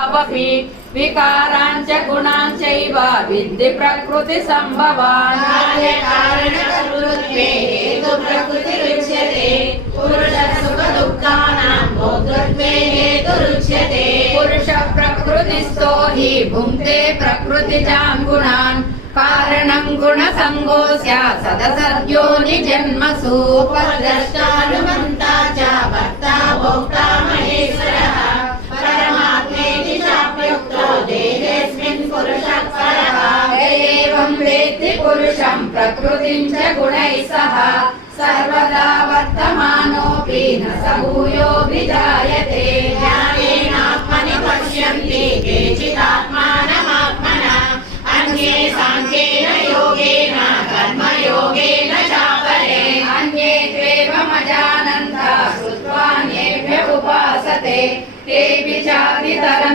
स्वभावपि विकारान् च गुणान् चैव विद्धि प्रकृति संभवान् कार्यकारणकर्तृत्वे हेतु प्रकृतिरुच्यते पुरुष सुख दुःखानां भोक्तृत्वे हेतुरुच्यते पुरुष प्रकृतिस्थो हि भुङ्क्ते प्रकृतिजां गुणान् कारणं गुणसङ्गोऽस्य सदसद्योनि जन्मसु उपद्रष्टानुमन्ता च भर्ता भोक्ता महेश्वरः परमात्मेति चाप्युक्तो देहेऽस्मिन् पुरुषः परः एवं वेत्ति पुरुषं प्रकृतिं च गुणैः सह सर्वदा वर्तमानोऽपि न स भूयोऽभिजायते ज्ञानेनात्मनि पश्यन्ति केचिदात्मानमात्मना अन्ये साङ्ख्येन योगेन कर्मयोगेन चापरे अन्ये त्वेवमजानन्तः श्रुत्वान्येभ्य उपासते तेऽपि चातितरन्ति